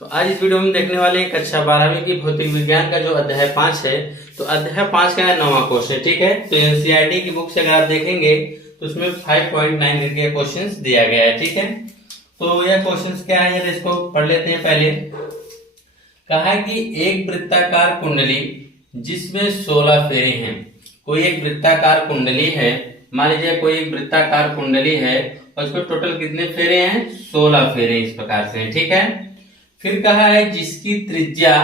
तो आज इस वीडियो में देखने वाले हैं कक्षा 12वीं की भौतिक विज्ञान का जो अध्याय 5 है। तो अध्याय 5 का 9वां क्वेश्चन है, ठीक है। तो एनसीईआरटी की बुक से अगर आप देखेंगे तो उसमें 5.9 करके क्वेश्चन दिया गया है, ठीक है। तो यह क्वेश्चन क्या है, जरा इसको पढ़ लेते हैं। पहले कहा कि एक वृत्ताकार कुंडली जिसमें 16 फेरे हैं। कोई एक वृत्ताकार कुंडली है, मान लीजिए कोई एक वृत्ताकार कुंडली है और उसमें टोटल कितने फेरे हैं, 16 फेरे इस प्रकार से, ठीक है। फिर कहा है जिसकी त्रिज्या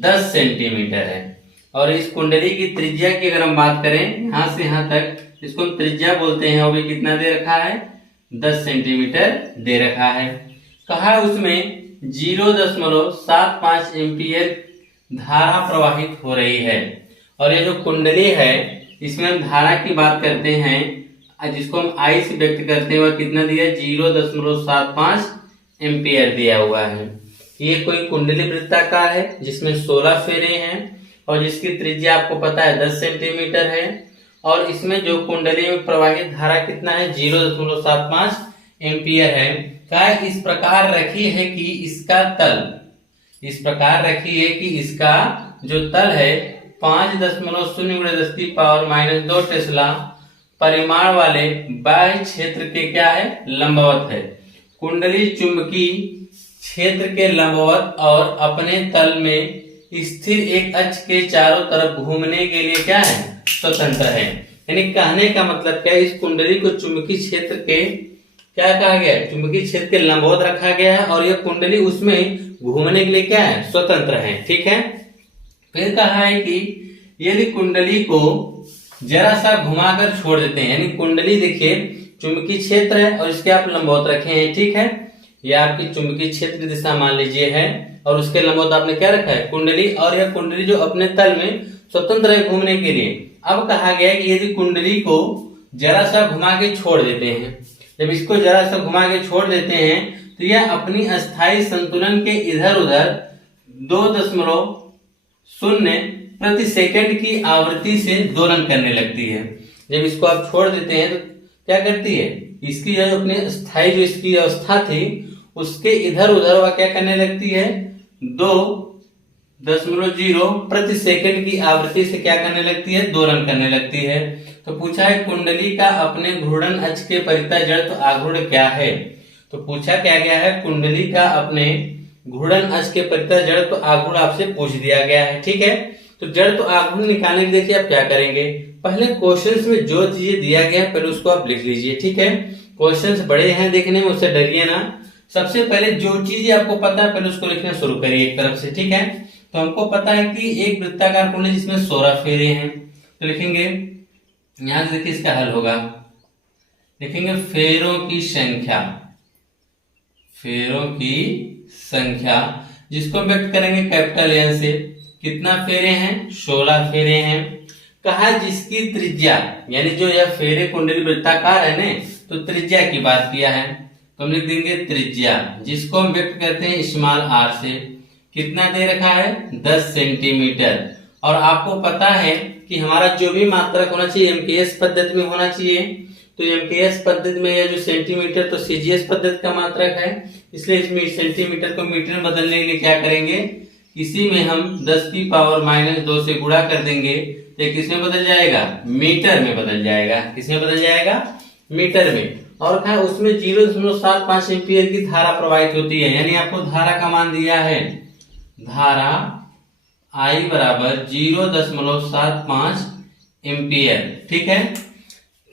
10 सेंटीमीटर है, और इस कुंडली की त्रिज्या की अगर हम बात करें यहां से यहां तक, इसको हम त्रिज्या बोलते हैं, वो भी कितना दे रखा है, 10 सेंटीमीटर दे रखा है। कहा है उसमें 0.75 एम्पियर धारा प्रवाहित हो रही है, और ये जो कुंडली है इसमें हम धारा की बात करते हैं, जिसको हम आई से व्यक्त करते हैं, वह कितना दिया, 0.75 एम्पियर दिया हुआ है। ये कोई कुंडली वृत्ताकार है जिसमें 16 फेरे हैं और जिसकी त्रिज्या आपको पता है 10 सेंटीमीटर है, और इसमें जो कुंडली में प्रवाहित धारा कितना है, 0.75 एम्पियर है। क्या इस प्रकार रखी है कि इसका तल, इस प्रकार रखी है कि इसका जो तल है 5.0×10⁻² टेस्ला परिमाण वाले बाह्य क्षेत्र के क्या है, लंबवत है। कुंडली चुंबकीय क्षेत्र के लंबवत और अपने तल में स्थिर एक अक्ष के चारों तरफ घूमने के लिए क्या है, स्वतंत्र है। यानी कहने का मतलब क्या है, इस कुंडली को चुंबकीय क्षेत्र के क्या कहा गया है, चुंबकीय क्षेत्र के लंबवत रखा गया है, और यह कुंडली उसमें घूमने के लिए क्या है, स्वतंत्र है, ठीक है। फिर कहा है कि यदि कुंडली को जरा सा घुमाकर छोड़ देते हैं, यानी कुंडली देखिए चुंबकीय क्षेत्र है और इसके आप लंबवत रखे हैं, ठीक है। यह आपकी चुंबकीय क्षेत्र दिशा मान लीजिए है, और उसके लंबवत आपने क्या रखा है, कुंडली, और यह कुंडली जो अपने तल में स्वतंत्र है घूमने के लिए। अब कहा गया है कि यदि कुंडली को जरा सा घुमा के छोड़ देते हैं, जब इसको जरा सा घुमा के छोड़ देते हैं तो यह अपनी अस्थायी संतुलन के इधर उधर 2.0 प्रति सेकंड की आवृत्ति से दोलन करने लगती है। जब इसको आप छोड़ देते हैं तो क्या करती है, इसकी जो अपनी स्थायी जो इसकी अवस्था थी उसके इधर उधर वह क्या करने लगती है, 2.0 प्रति सेकंड की आवृत्ति से क्या करने लगती है, दोलन करने लगती है। तो पूछा है कुंडली का अपने घूर्णन अक्ष के परितः जड़त्व आघूर्ण क्या है। तो पूछा क्या गया है, कुंडली का अपने घूर्णन अक्ष के परितः जड़त्व आघूर्ण आपसे पूछ दिया गया है, ठीक है। तो जड़त्व आघूर्ण निकालने के देखिए आप क्या करेंगे, पहले क्वेश्चंस में जो चीजें दिया गया है पहले उसको आप लिख लीजिए, ठीक है। क्वेश्चंस बड़े हैं देखने में, उससे डरिए ना। सबसे पहले जो चीजें आपको पता है पहले उसको लिखना शुरू करिए एक तरफ से, ठीक है। तो हमको पता है कि एक वृत्ताकार कुंडली जिसमें 16 फेरे हैं, तो लिखेंगे यहां से देखिए इसका हल होगा, लिखेंगे फेरों की संख्या, फेरों की संख्या जिसको व्यक्त करेंगे कैपिटल एन से। कितना फेरे हैं, 16 फेरे हैं। कहा जिसकी त्रिज्या, यानी जो यह फेरे कुंडली वृत्ताकार है ना, तो त्रिज्या की बात किया है, तो हम लिख देंगे त्रिज्या, जिसको हम व्यक्त करते हैं स्मॉल आर से। कितना दे रखा है, 10 सेंटीमीटर। और आपको पता है कि हमारा जो भी मात्रक होना चाहिए एमकेएस पद्धति में होना चाहिए, तो एमकेएस पद्धति में यह जो सेंटीमीटर तो सीजीएस पद्धति का मात्रक है, इसलिए इसमें सेंटीमीटर को मीटर में बदलने के लिए क्या करेंगे, इसी में हम 10⁻² से गुणा कर देंगे, तो किसमें बदल जाएगा, मीटर में बदल जाएगा। किसमें बदल जाएगा, मीटर में। और कहा उसमें 0.75 एम्पियर की धारा प्रवाहित होती है, यानी आपको धारा का मान दिया है, धारा I बराबर 0.75 एम्पियर, ठीक है,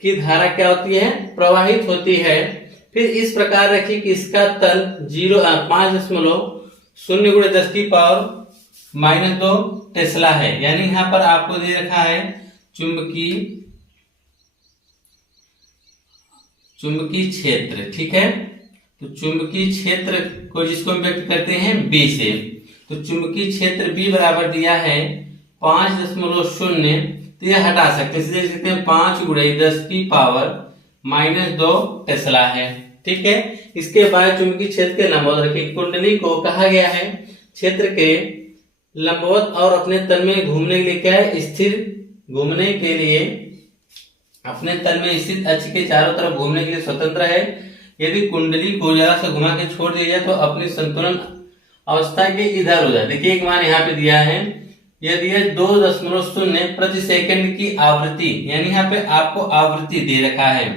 कि धारा क्या होती है, प्रवाहित होती है। फिर इस प्रकार रखिए कि इसका तल 5.0×10⁻² टेस्ला है, यानी यहां पर आपको दे रखा है चुंबकीय क्षेत्र, ठीक है। तो चुंबकीय क्षेत्र को जिसको हम व्यक्त करते हैं B से, तो चुंबकीय क्षेत्र B बराबर दिया है 5.0, तो यह हटा सकते हैं, देख सकते हैं 5×10⁻² टेस्ला है, ठीक है। इसके बाद चुंबकीय क्षेत्र के लंबवत रखिए। कुंडली को कहा गया है क्षेत्र के लंबवत और अपने तल में घूमने के लिए क्या है, स्थिर घूमने के लिए अपने तल में स्थित अक्ष के चारों तरफ घूमने के लिए स्वतंत्र है। यदि कुंडली को जरा सा घुमा के छोड़ दिया जाए तो अपनी संतुलन अवस्था के इधर उधर। देखिए एक मान यहाँ पे दिया है, यह दिया 2.0 प्रति सेकंड की आवृत्ति, यानी यहाँ पे आपको आवृत्ति दे रखा है।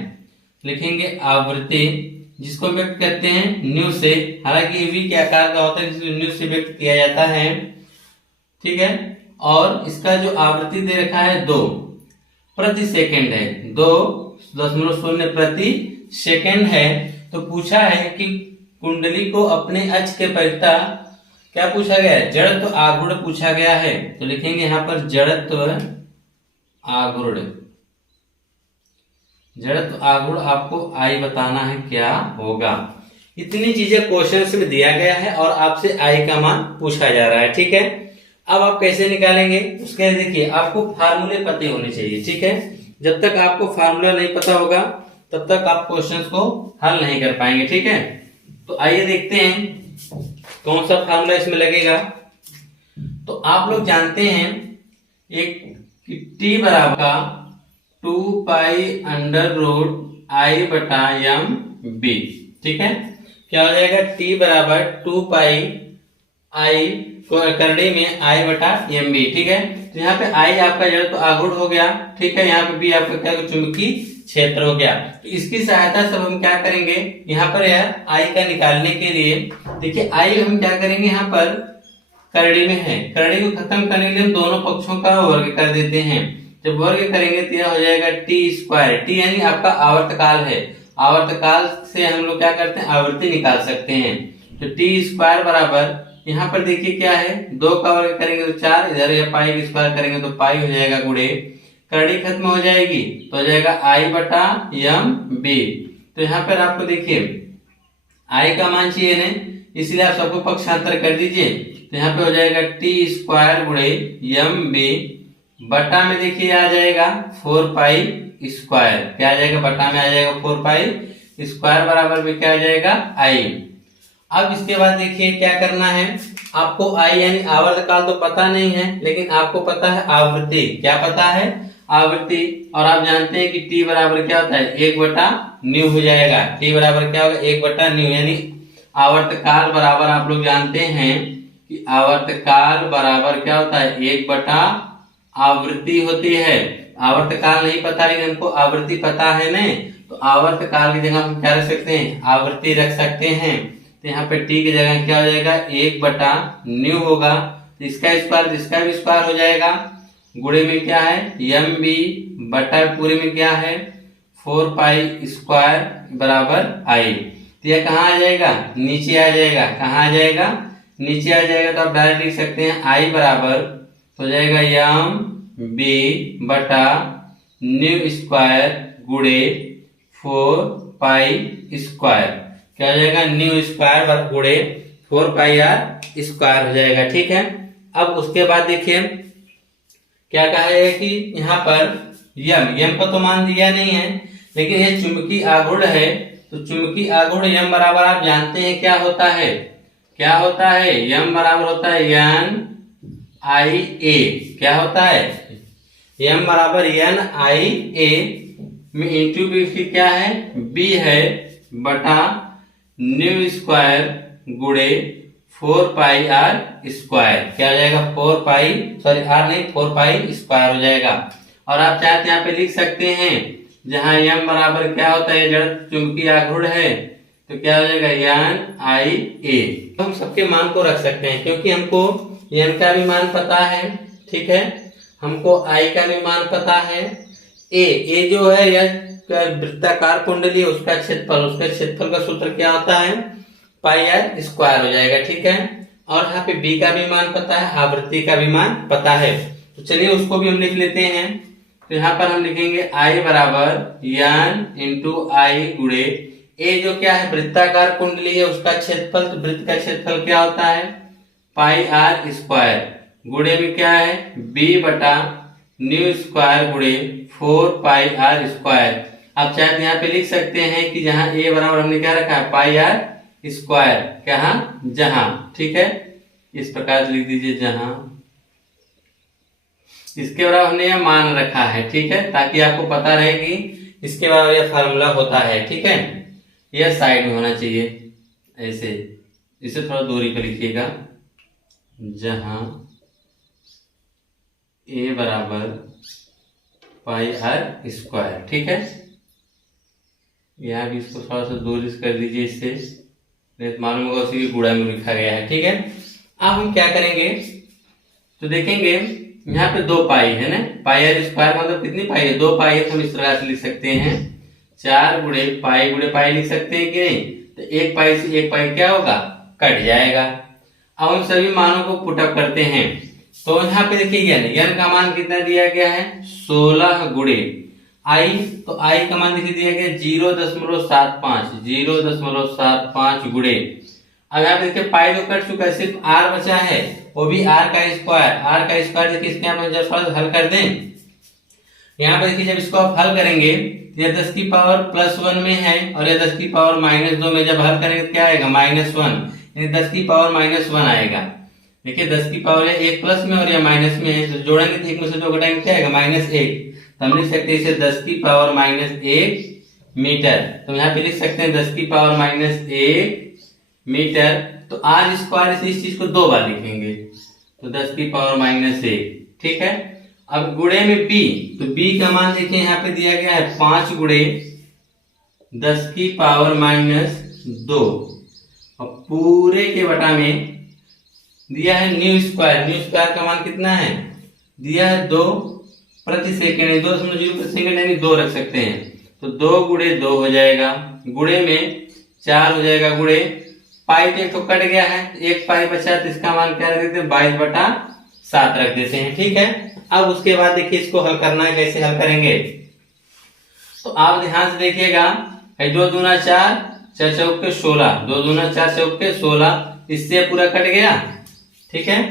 लिखेंगे आवृत्ति, जिसको व्यक्त करते हैं न्यू से, हालांकि v के आकार का होता है जिसको न्यू से व्यक्त किया जाता है, ठीक है। और इसका जो आवृत्ति दे रखा है 2 प्रति सेकंड है, 2.0 प्रति सेकंड है। तो पूछा है कि कुंडली को अपने अक्ष के परिता क्या पूछा गया है, जड़त्व आघूर्ण पूछा गया है। तो लिखेंगे यहाँ पर जड़त्व आघूर्ण, जड़त्व आघूर्ण आपको आई बताना है क्या होगा। इतनी चीजें क्वेश्चन में दिया गया है और आपसे आई का मान पूछा जा रहा है, ठीक है। अब आप कैसे निकालेंगे उसके लिए देखिए आपको फार्मूले पते होने चाहिए, ठीक है। जब तक आपको फार्मूला नहीं पता होगा तब तक आप क्वेश्चंस को हल नहीं कर पाएंगे, ठीक है। तो आइए देखते हैं कौन सा फार्मूला इसमें लगेगा। तो आप लोग जानते हैं एक टी बराबर 2 पाई अंडर रूट आई बटा एम बी, ठीक है। क्या हो जाएगा, टी बराबर 2 पाई आई करड़ी में आई बटा एम बी, ठीक है। तो यहाँ पे आई आपका जड़ तो आघूर्ण हो गया, ठीक है। यहाँ पे बी आपका क्या चुंबकीय क्षेत्र हो गया। तो इसकी सहायता से हम क्या करेंगे, यहाँ पर यार आई का निकालने के लिए देखिए आई हम क्या करेंगे, यहाँ पर करड़ी में है, करड़ी को खत्म करने के लिए हम दोनों पक्षों का वर्ग कर देते हैं। जब वर्ग करेंगे तो यह हो जाएगा टी स्क्वायर, टी यानी आपका आवर्तकाल है, आवर्तकाल से हम लोग क्या करते हैं आवृत्ति निकाल सकते हैं। तो टी स्क्वायर बराबर यहाँ पर देखिए क्या है, 2 का वर्ग करेंगे तो 4, इधर या पाई स्क्वायर करेंगे तो पाई हो जाएगा, गुणे करड़ी खत्म हो जाएगी तो हो जाएगा आई बटा एम बी। तो यहाँ पर आपको देखिए आई का मान चाहिए ना, इसलिए आप सबको पक्षांतर कर दीजिए। तो यहाँ पे हो जाएगा टी स्क्वायर गुणे एम बी बटा में देखिए आ जाएगा 4 पाई स्क्वायर, क्या आ जाएगा बटा में आ जाएगा 4 पाई स्क्वायर बराबर में क्या आ जाएगा आई। अब इसके बाद देखिए क्या करना है आपको, आई यानी आवर्तकाल तो पता नहीं है लेकिन आपको पता है आवृत्ति, क्या पता है आवृत्ति। और आप जानते हैं कि टी बराबर क्या होता है 1 बटा न्यू हो जाएगा, टी बराबर क्या होगा 1 बटा न्यू, यानी आवर्तकाल बराबर आप लोग जानते हैं कि आवर्तकाल बराबर क्या होता है 1 बटा आवृत्ति होती है। आवर्तकाल नहीं पता लेकिन हमको आवृत्ति पता है ना, तो आवर्तकाल की जगह हम क्या रख सकते हैं आवृत्ति रख सकते हैं। तो यहाँ पे टी की जगह क्या हो जाएगा 1 बटा न्यू होगा, तो इसका स्क्वायर इसका भी स्क्वायर हो जाएगा, गुणे में क्या है एम बी बटा पूरे में क्या है 4 पाई स्क्वायर बराबर आई। तो यह कहाँ आ जाएगा नीचे आ जाएगा, कहाँ आ जाएगा नीचे आ जाएगा। तो आप डायरेक्ट लिख सकते हैं आई बराबर हो जाएगा एम बी बटा न्यू स्क्वायर गुणे 4 पाई स्क्वायर, क्या हो जाएगा न्यू स्क्वायर गुणे 4 पाई आर स्क्वायर हो जाएगा, ठीक है। अब उसके बाद देखिए क्या कहा है कि यहाँ पर यम का तो मान दिया नहीं है लेकिन यह चुंबकीय आघूर्ण है। तो चुंबकीय आघूर्ण यम बराबर आप जानते हैं क्या होता है, क्या होता है यम बराबर होता है एन आई ए, क्या होता है यम बराबर एन आई ए में इंटू बी फिर क्या है बी है बटा न्यू स्क्वायर गुणे 4 पाई आर स्क्वायर, क्या हो जाएगा 4 पाई सॉरी आर नहीं 4 पाई स्क्वायर हो जाएगा। और आप चाहते यहाँ पे लिख सकते हैं जहां एम बराबर क्या होता है जड़ चुंबकीय आघूर्ण है, तो क्या हो जाएगा एन आई ए। तो हम सबके मान को रख सकते हैं क्योंकि हमको एन का भी मान पता है, ठीक है, हमको आई का भी मान पता है। ए जो है यह वृत्ताकार कुंडली उसका क्षेत्रफल का सूत्र क्या होता है पाई आर स्क्वायर हो जाएगा, ठीक है। और यहाँ पे बी का भी मान पता है, आवृत्ति का भी मान पता है, तो चलिए उसको भी हम लिख लेते हैं। तो यहाँ पर हम लिखेंगे आई बराबर एन इंटू आई गुणे ए जो क्या है वृत्ताकार कुंडली है उसका क्षेत्रफल, तो वृत्त का क्षेत्रफल क्या होता है पाई आर स्क्वायर गुणे में क्या है बी बटा न्यू स्क्वायर गुणे 4 पाई आर स्क्वायर। आप चाहे यहाँ पे लिख सकते हैं कि जहां ए बराबर हमने क्या रखा है पाई आर स्क्वायर, कहा जहां, ठीक है, इस प्रकार से लिख दीजिए जहां, इसके बराबर हमने यह मान रखा है, ठीक है, ताकि आपको पता रहे कि इसके बराबर यह फार्मूला होता है, ठीक है। यह साइड में होना चाहिए ऐसे, इसे थोड़ा दूरी पर लिखिएगा, जहां a बराबर पाई आर स्क्वायर। ठीक है, यहाँ भी इसको थोड़ा सा दूरी कर दीजिए, इससे नहीं तो मालूम होगा उसी की गुणा में लिखा गया है। ठीक है, अब हम क्या करेंगे तो देखेंगे यहाँ पे 2 पाई है ना, पाई आर स्क्वायर मतलब कितनी पाई है, 2 पाई है, तो हम इस प्रकार से लिख सकते हैं 4 गुणे पाई लिख सकते हैं कि नहीं, तो 1 पाई से 1 पाई क्या होगा, कट जाएगा। अब हम सभी मानों को पुटअप करते हैं, तो यहाँ पे देखिए n का मान कितना दिया गया है 16 गुणे आई, तो आई का मान देखिए दिया गया 0.75 गुणे। अब यहाँ पे देखिए पाई तो कट चुका है, सिर्फ आर बचा है, वो भी आर का स्क्वायर देखिए इसके यहाँ जब हल कर दें, यहाँ पे देखिए जब इसको आप हल करेंगे तो यह 10 की पावर +1 में है और यह 10 की पावर -2 में, जब हल करेंगे तो क्या आएगा -1, यानी 10 की पावर -1 आएगा। देखिए 10 की पावर है एक प्लस में और यह माइनस में है, तो जोड़ेंगे तो एक में से 2 घटाएंगे क्या आएगा -1, तो हम लिख सकते हैं इसे 10 की पावर -1 मीटर। तो यहाँ पे लिख सकते हैं 10 की पावर -1 मीटर। तो आर स्क्वायर से इस चीज को 2 बार लिखेंगे, तो 10 की पावर -1। ठीक है, अब गुणे में बी, तो बी का मान देखिए यहाँ पे दिया गया है 5 गुणे 10 की पावर -2 और पूरे के बटा में दिया है न्यू स्क्वायर का मान कितना है, दिया है 2 प्रति सेकेंड, 2.0 प्रति सेकेंड यानी 2 रख सकते हैं, तो 2 गुणे 2 हो जाएगा, गुणे में 4 हो जाएगा, गुणे पाई तो एक तो कट गया है, 1 पाई बचा, तो इसका मान क्या रख देते हैं 22/7 रख देते हैं। ठीक है, अब उसके बाद देखिए इसको हल करना है, कैसे हल करेंगे तो आप ध्यान से देखिएगा, 2 दूना 4, 4 चौके 16, 2 दूना 4 चौके 16, इससे पूरा कट गया। ठीक है,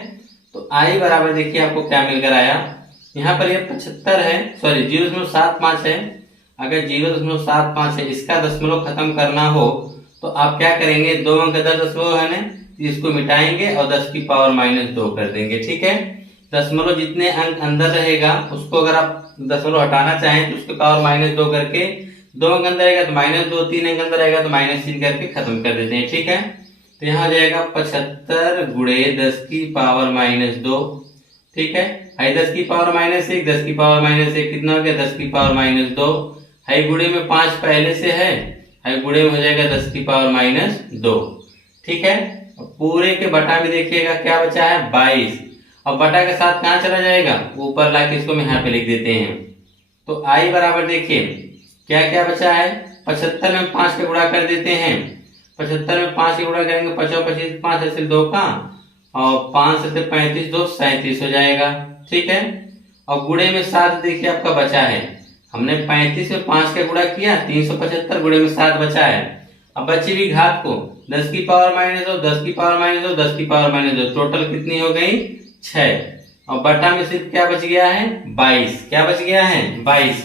तो आई बराबर देखिए आपको क्या मिलकर आया, यहाँ पर ये 75 है, सॉरी 0.75 है, अगर 0.75 है इसका दशमलव खत्म करना हो तो आप क्या करेंगे, 2 अंक 10 दशमलव है ना, इसको मिटाएंगे और 10 की पावर -2 कर देंगे। ठीक है, दशमलव जितने अंक अंदर रहेगा उसको अगर आप दशमलव हटाना चाहें तो उसके पावर -2 करके, 2 अंक अंदर रहेगा तो -2, 3 अंक अंदर रहेगा तो -3 करके खत्म कर देते हैं। ठीक है, तो यहाँ हो जाएगा 75 गुणे 10 की पावर -2। ठीक है, 10 की पावर -1, 10 की पावर -1 कितना हो गया, 10 की पावर -2 है, गुणे में 5 पहले से है, गुणे में हो जाएगा 10 की पावर -2। ठीक है, पूरे के बटा में देखिएगा क्या बचा है 22, और बटा के साथ कहाँ चला जाएगा, ऊपर लाके इसको हम यहाँ पे लिख देते हैं। तो आई बराबर देखिए क्या क्या बचा है, 75 में 5 का गुणा कर देते हैं, 75 में 5 का गुणा करेंगे 5 25 5 ऐसे 2 का, और 5 से 35 2 37 हो जाएगा। ठीक है, और गुणे में 7 देखिए आपका बचा है, हमने 35 में 5 का गुणा किया 375, गुणे में 7 बचा है। अब बची हुई घात को 10 की पावर -2, 10 की पावर -2, 10 की पावर -2, टोटल कितनी हो गई 6, और बटा में सिर्फ क्या बच गया है 22, क्या बच गया है 22।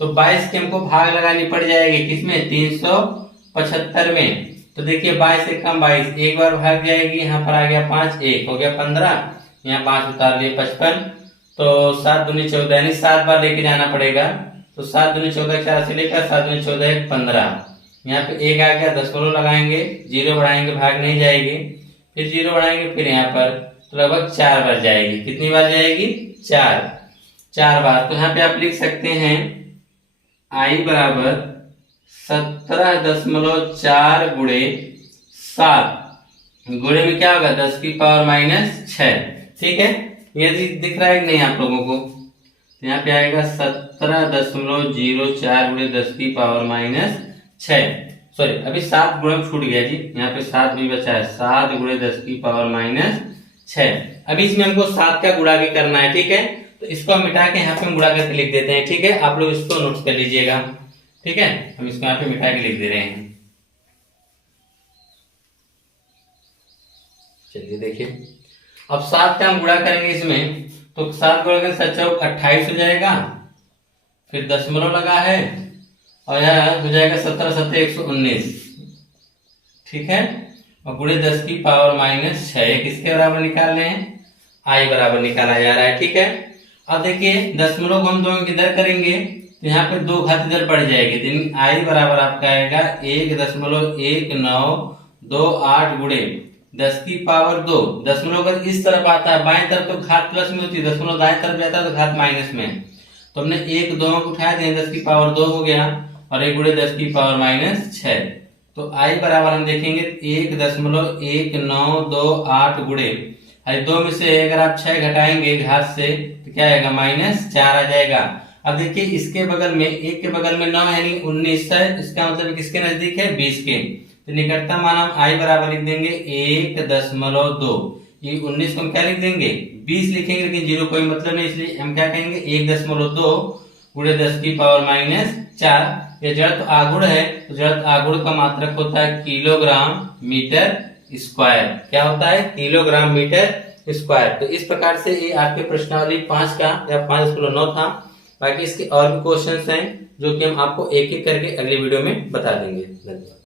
तो 22 की हमको भाग लगानी पड़ जाएगी, किसमें 375 में, तो देखिए 22 से कम 22 एक बार भाग जाएगी, यहाँ पर आ गया 5, 1 हो गया 15, यहाँ 5 उतार लिए 55, तो 7 दूनी 14 यानी 7 बार लेके जाना पड़ेगा, तो 7 दूनी 14 4 से लेकर 7 दूनी 14 15, यहाँ पे 1 आ गया, दशमलव लगाएंगे, 0 बढ़ाएंगे भाग नहीं जाएगी, फिर 0 बढ़ाएंगे, फिर यहाँ पर तो लगभग 4 बार जाएगी, कितनी बार जाएगी 4 बार। तो यहाँ पे आप लिख सकते हैं आई बराबर 17.4 गुणे 7, गुणे में क्या होगा 10 की पावर -6। ठीक है, ये दिख रहा है कि नहीं आप लोगों को, तो यहाँ पे आएगा 17.04 गुणे 10 की पावर -6, सॉरी अभी 7 गुणे छूट गया जी, यहाँ पे 7 भी बचा है, 7 गुणे 10 की पावर -6। अभी इसमें हमको 7 का गुणा भी करना है। ठीक है, तो इसको हम मिटा के यहाँ पे हम गुणा करके लिख देते हैं। ठीक है, आप लोग इसको नोट कर लीजिएगा। ठीक है, हम इसको यहाँ पे मिटा के लिख दे रहे हैं। चलिए देखिए, अब 7 का हम गुणा करेंगे इसमें, तो 7 गुणा करेंगे 7 चौक 28 हो जाएगा, फिर दशमलव लगा है और यह हो जाएगा 17 7 119। ठीक है, और गुणे 10 की पावर -6 किसके बराबर निकाल रहे हैं, आई बराबर निकाला जा रहा है। ठीक है, अब देखिए दशमलव को हम दोनों किधर करेंगे, यहाँ पे 2 घात इधर बढ़ जाएगी, तो आई बराबर आपका आएगा 1.1928 गुणे 10 की पावर 2। दशमलव अगर इस तरफ आता है बाएं तरफ तो घात प्लस में होती है, दशमलव दाएं तरफ जाता है तो घात माइनस में है। तो हमने एक दो को उठा दिए, 10 की पावर 2 हो गया और एक गुणे 10 की पावर -6। तो आई बराबर हम देखेंगे 1.1928 गुणे 2 में से अगर आप 6 घटाएंगे घात से तो क्या आएगा -4 आ जाएगा। अब देखिए इसके बगल में, एक के बगल में 9 यानी 19 है, इसका मतलब किसके नजदीक है, 20 के। तो निकटतम मान हम आई बराबर लिख देंगे 1.2। ये 19 को हम क्या लिख देंगे 20 लिखेंगे, लेकिन जीरो कोई मतलब नहीं, इसलिए हम क्या कहेंगे 1.2 गुणे 10 की पावर -4। ये जड़त्व आघूर्ण है, तो जड़त्व आघूर्ण का मात्रक होता है किलोग्राम मीटर स्क्वायर। क्या होता है, किलोग्राम मीटर स्क्वायर। तो इस प्रकार से ये आपके प्रश्नावली 5 का या 5.9 था। बाकी इसके और भी क्वेश्चंस हैं जो कि हम आपको एक एक करके अगले वीडियो में बता देंगे। धन्यवाद।